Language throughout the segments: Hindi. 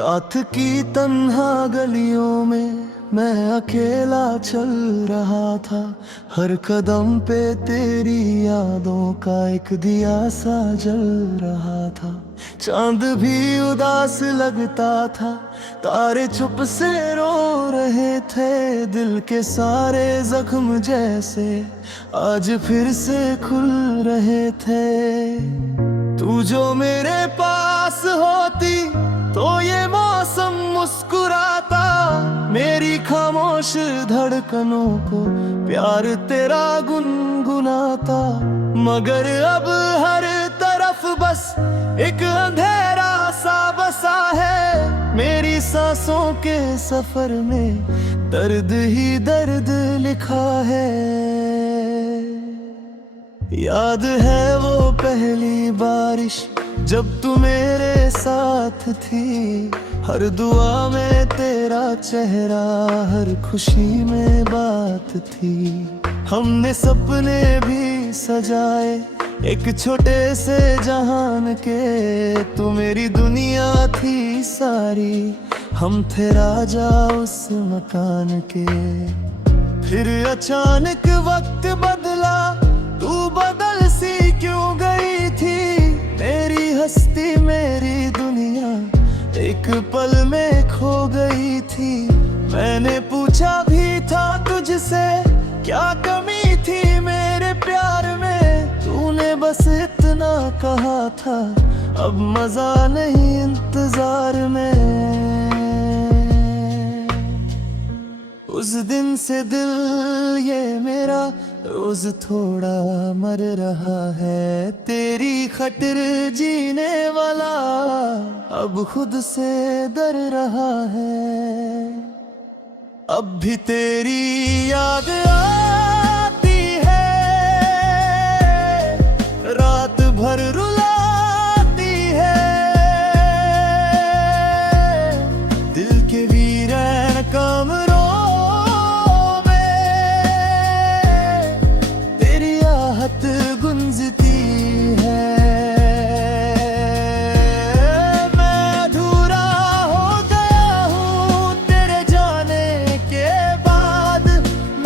रात की तन्हा गलियों में मैं अकेला चल रहा था। हर कदम पे तेरी यादों का एक दिया सा जल रहा था। चांद भी उदास लगता था, तारे चुप से रो रहे थे। दिल के सारे जख्म जैसे आज फिर से खुल रहे थे। तू जो मेरे पास होती तो ये मौसम मुस्कुराता, मेरी खामोश धड़कनों को प्यार तेरा गुनगुनाता। मगर अब हर तरफ बस एक अंधेरा सा बसा है। मेरी सांसों के सफर में दर्द ही दर्द लिखा है। याद है वो पहली बारिश जब तू मेरे साथ थी। हर दुआ में तेरा चेहरा, हर खुशी में बात थी। हमने सपने भी सजाए एक छोटे से जहान के। तू मेरी दुनिया थी सारी, हम थे राजा उस मकान के। फिर अचानक वक्त बदला, तू बदल सी क्यों गई थी। मेरी हस्ती मेरी दुनिया एक पल में खो गई थी। मैंने पूछा भी था तुझसे क्या कमी थी मेरे प्यार में। तूने बस इतना कहा था, अब मजा नहीं इंतजार में। उस दिन से दिल ये मेरा रोज थोड़ा मर रहा है। तेरी खतिर जीने वाला अब खुद से डर रहा है। अब भी तेरी याद आती है, रात भर रुलाती है। दिल के वीरान कमरों गुंजती है। मैं अधूरा हो गया हूँ तेरे जाने के बाद।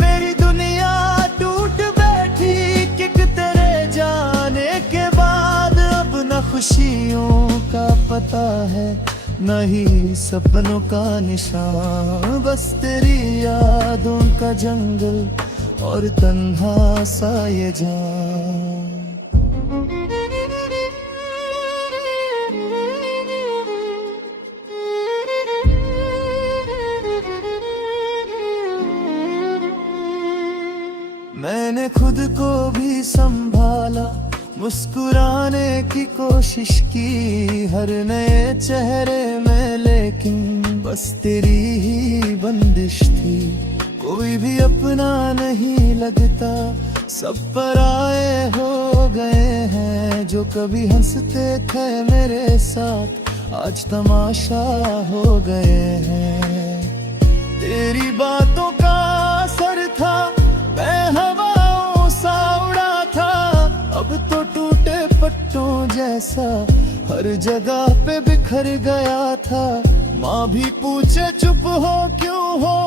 मेरी दुनिया टूट बैठी किक तेरे जाने के बाद। अब न खुशियों का पता है, न ही सपनों का निशान। बस तेरी यादों का जंगल और तन्हा सा ये जान। मैंने खुद को भी संभाला, मुस्कुराने की कोशिश की हर नए चेहरे में, लेकिन बस तेरी ही बंदिश थी। कोई भी अपना नहीं लगता, सब पराए हो गए हैं। जो कभी हंसते थे मेरे साथ आज तमाशा हो गए हैं। तेरी बातों का असर था, मैं हवाओं सा उड़ा था। अब तो टूटे पट्टों जैसा हर जगह पे बिखर गया था। माँ भी पूछे चुप हो क्यों हो,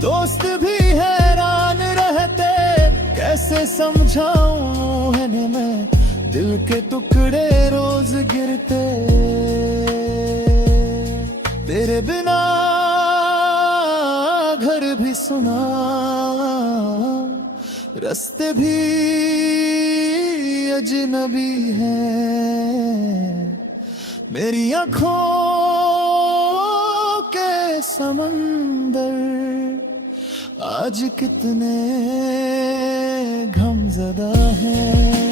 दोस्त भी हैरान रहते। कैसे समझाऊं है मैं, दिल के टुकड़े रोज गिरते। तेरे बिना घर भी सुना, रास्ते भी अजनबी हैं। मेरी आँखों के समंदर आज कितने गमज़दा हैं।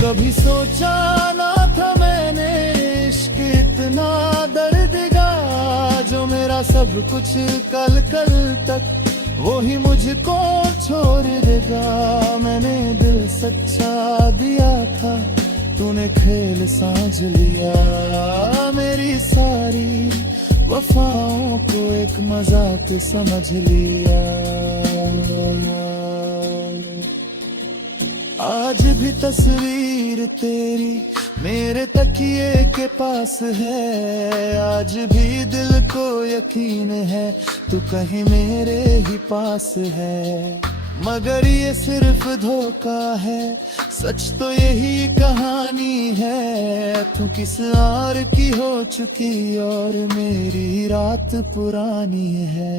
कभी सोचा ना था मैंने इश्क इतना दर्दगा। जो मेरा सब कुछ कल कल तक वो ही मुझको छोड़ देगा। मैंने दिल सच्चा दिया था, तूने खेल समझ लिया। मेरी सारी वफाओं को एक मजाक समझ लिया। आज भी तस्वीर तेरी मेरे तकिए के पास है, आज भी दिल को यकीन है तू कहीं मेरे ही पास है। मगर ये सिर्फ धोखा है, सच तो यही कहानी है। तू किस और की हो चुकी और मेरी रात पुरानी है।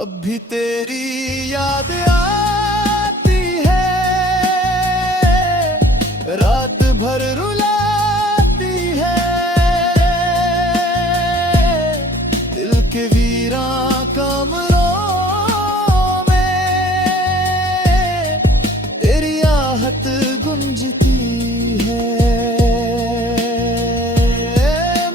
अब भी तेरी याद आती है, रात भर रुलाती है। दिल के वीरां कमरों में तेरी आहट गूंजती है।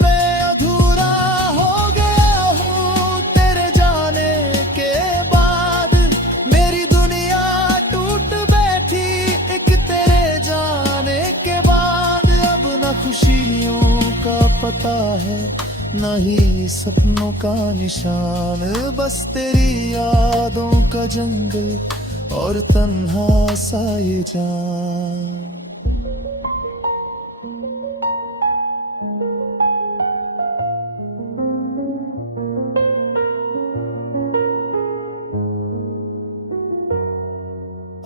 मैं अधूरा हो गया हूँ तेरे जाने के बाद। मेरी दुनिया टूट बैठी एक तेरे जाने के बाद। अब न खुशियों का पता है, न ही सपनों का निशान। बस तेरी यादों का जंगल और तन्हा सा ये जान।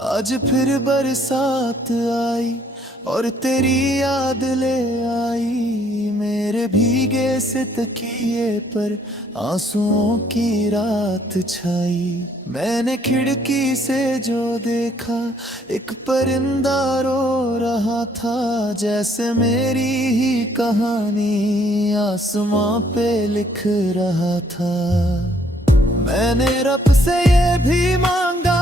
आज फिर बरसात आई और तेरी याद ले आई। मेरे भीगे से तकिए पर आंसुओं की रात छाई। मैंने खिड़की से जो देखा, एक परिंदा रो रहा था। जैसे मेरी ही कहानी आसमां पे लिख रहा था। मैंने रब से ये भी मांगा,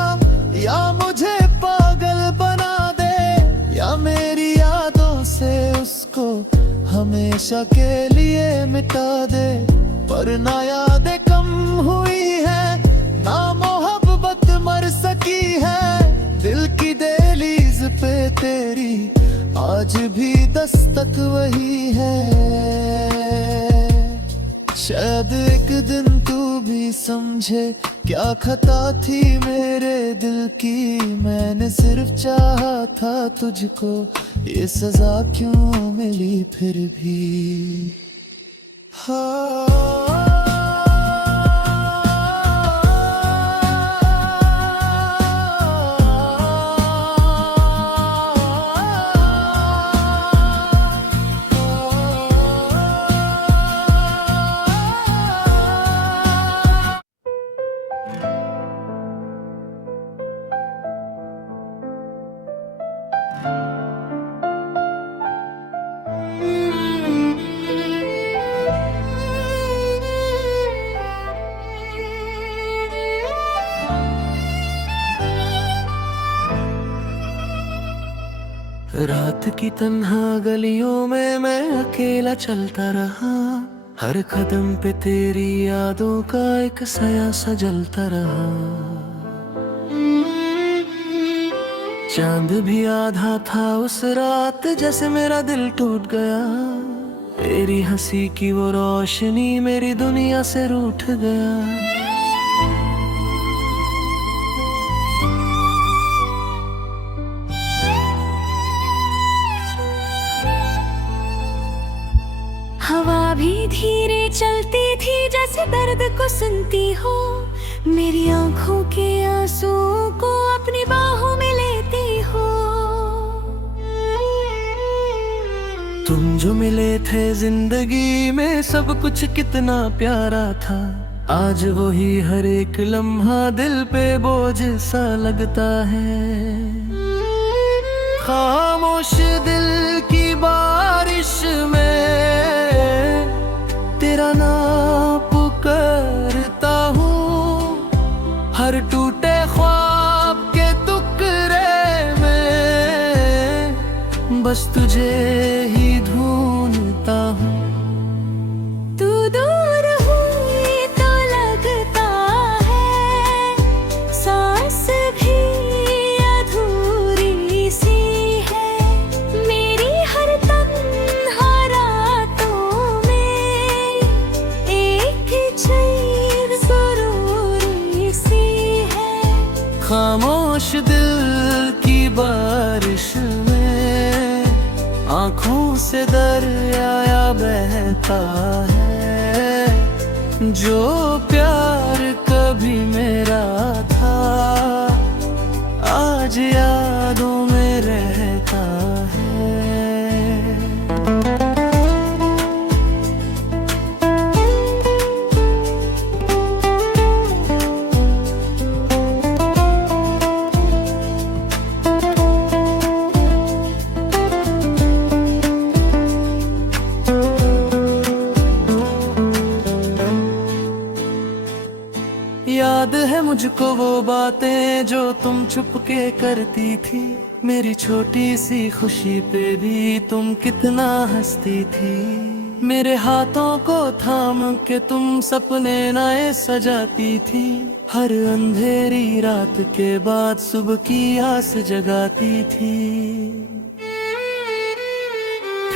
या मुझे पागल बना दे, या मेरी यादों से उसको हमेशा के लिए मिटा दे। पर ना यादें कम हुई है, ना मोहब्बत मर सकी है। दिल की दहलीज पे तेरी आज भी दस्तक वही है। शायद एक दिन तू भी समझे क्या खता थी मेरे दिल की। मैंने सिर्फ चाहा था तुझको, ये सजा क्यों मिली फिर भी। हाँ रात की तन्हा गलियों में मैं अकेला चलता रहा। हर कदम पे तेरी यादों का एक साया सा जलता रहा। चांद भी आधा था उस रात, जैसे मेरा दिल टूट गया। तेरी हंसी की वो रोशनी मेरी दुनिया से रूठ गया। हवा भी धीरे चलती थी, जैसे दर्द को सुनती हो। मेरी आंखों के आंसुओं को अपनी बाहों में लेती हो। तुम जो मिले थे जिंदगी में, सब कुछ कितना प्यारा था। आज वही हर एक लम्हा दिल पे बोझ सा लगता है। खामोश दिल की बारिश में तेरा नाम पुकारता हूँ। हर टूटे ख्वाब के टुकड़े में बस तुझे ही ढूंढता हूँ। तू दूर हुई तो लगता है सांस भी अधूरी सी है। मेरी हर तन्हा रातों में एक चैन सुरूरी सी है। खामोश दिल की बारिश में आँखों आंखों से दरिया बहता है, जो प्यार कभी मेरा था आज यादों में रहता है। याद है मुझको वो बातें जो तुम छुपके करती थी, मेरी छोटी सी खुशी पे भी तुम कितना हंसती थी। मेरे हाथों को थाम के तुम सपने नए सजाती थी, हर अंधेरी रात के बाद सुबह की आस जगाती थी।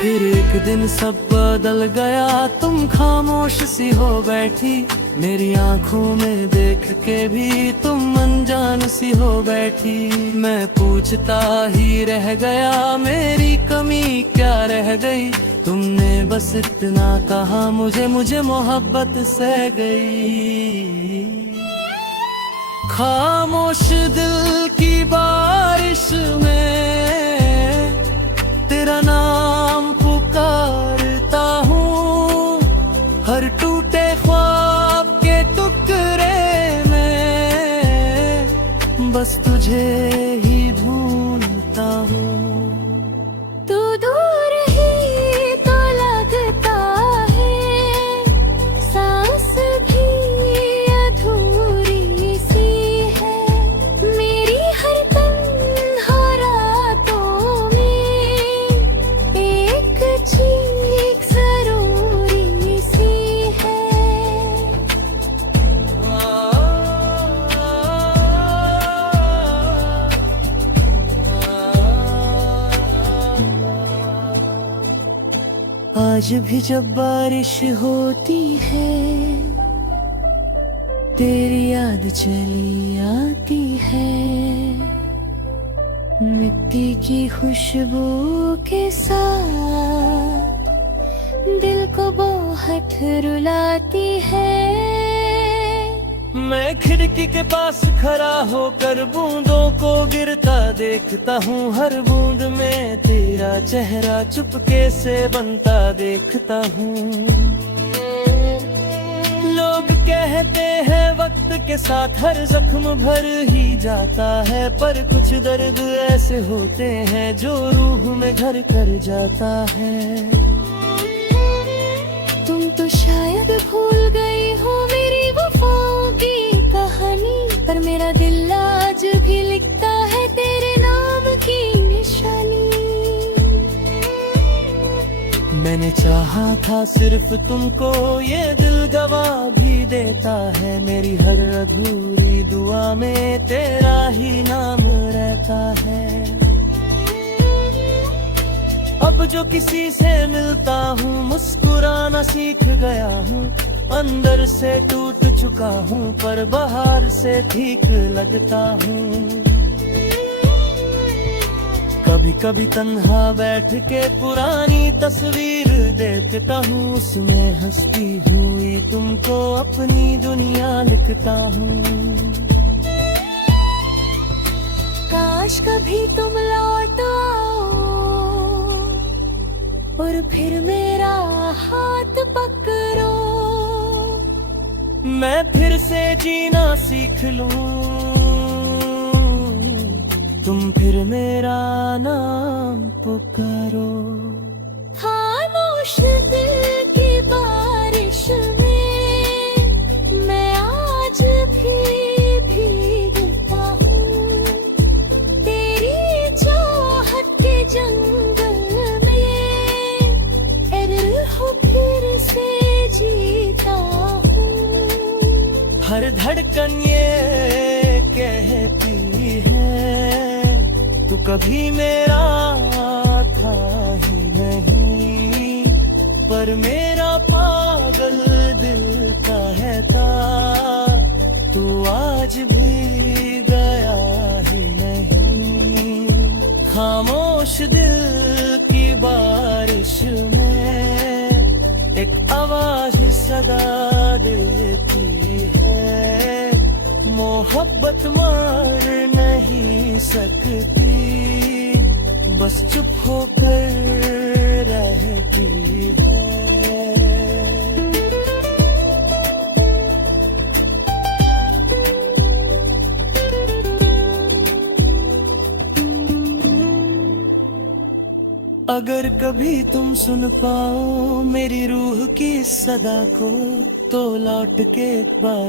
फिर एक दिन सब बदल गया, तुम खामोश सी हो बैठी, मेरी आंखों में देख के भी तुम अनजान सी हो बैठी। मैं पूछता ही रह गया मेरी कमी क्या रह गई, तुमने बस इतना कहा मुझे मोहब्बत सह गई। खामोश दिल की बारिश में तेरा नाम पुकारता हूँ, हर टूटे ख्वाब के टुकड़े में बस तुझे ही ढूंढता हूँ। तू दूर ही तो लगता है, सांस भी अधूरी सी है, मेरी हर तन्हा रातों में एक चीख जरूरी सी है। आज भी जब बारिश होती है, तेरी याद चली आती है, मिट्टी की खुशबू के साथ दिल को बहुत रुलाती है। मैं खिड़की के पास खड़ा होकर बूंदों को गिरता देखता हूँ, हर बूंद में तेरा चेहरा चुपके से बनता देखता हूँ। लोग कहते हैं वक्त के साथ हर जख्म भर ही जाता है, पर कुछ दर्द ऐसे होते हैं जो रूह में घर कर जाता है। तुम तो शायद भूल गई हो मेरी वफाओं की कहानी, पर मेरा दिल आज भी लिखता है तेरे नाम की निशानी। मैंने चाहा था सिर्फ तुमको, ये दिल गवा भी देता है, मेरी हर अधूरी दुआ में तेरा ही नाम रहता है। अब जो किसी से मिलता हूँ मुस्कुराना सीख गया हूँ, अंदर से टूट चुका हूँ पर बाहर से ठीक लगता हूँ। कभी कभी तन्हा बैठ के पुरानी तस्वीर देखता हूँ, उसमें हंसती हुई तुमको अपनी दुनिया लिखता हूँ। काश कभी तुम लौट आओ और फिर मेरा हाथ पकड़ो, मैं फिर से जीना सीख लूं, तुम फिर मेरा नाम पुकारो। खामोश दिल की बारिश में मैं आज भी भीगता हूँ, तेरी चाहत के जंगल में रूह फिर से जीता हूँ। हर धड़कन ये कहती है तू कभी मेरा था ही नहीं, पर मेरा पागल दिल कहता तू आज भी गया ही नहीं। खामोश दिल की बारिश में एक आवाज सदा देती है, मोहब्बत मार नहीं सकती, बस चुप होकर रहती है। अगर कभी तुम सुन पाओ मेरी रूह की सदा को, तो लौट के एक बार